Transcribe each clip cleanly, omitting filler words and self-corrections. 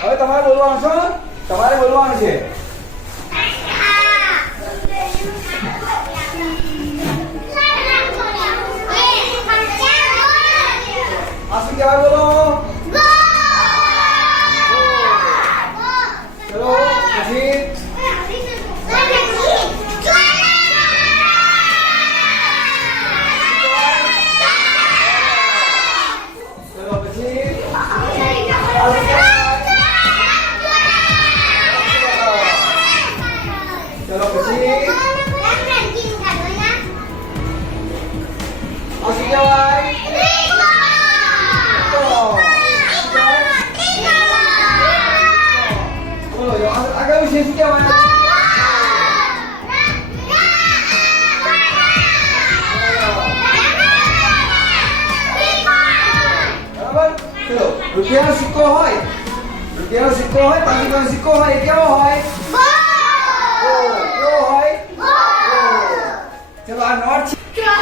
હવે તમારે બોલવાનું છે. તમારે બોલવાનું છે. આ શું કહેવાય બોલો? ચલો પછી ચલો પછી ચલો પછી આ શું કહેવાય? બોલો આગળ વિશે શું કહેવાય? બરાબર. ચલો રૂપિયાનો સિક્કો હોય, રૂપિયાનો સિક્કો હોય, 5 રૂપિયાનો સિક્કો હોય, એ કેવો હોય? કેવો હોય? ચલો આ નોટ છે. કેવો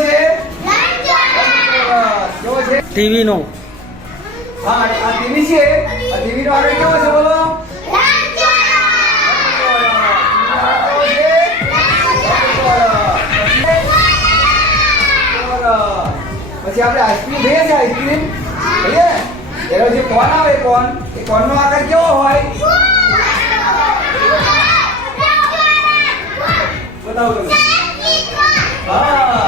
છે? કેવો છે? ટીવી નો. હા આ ટીવી છે. આ ટીવી નો આગળ કેવો છે બોલો? પછી આપણે આઈસ્ક્રીમ લઈએ છીએ. આઈસ્ક્રીમ લઈએ એનો જે કોન આવે, કોન, એ કોન નો આકાર કેવો હોય? બતાવો તમે. હા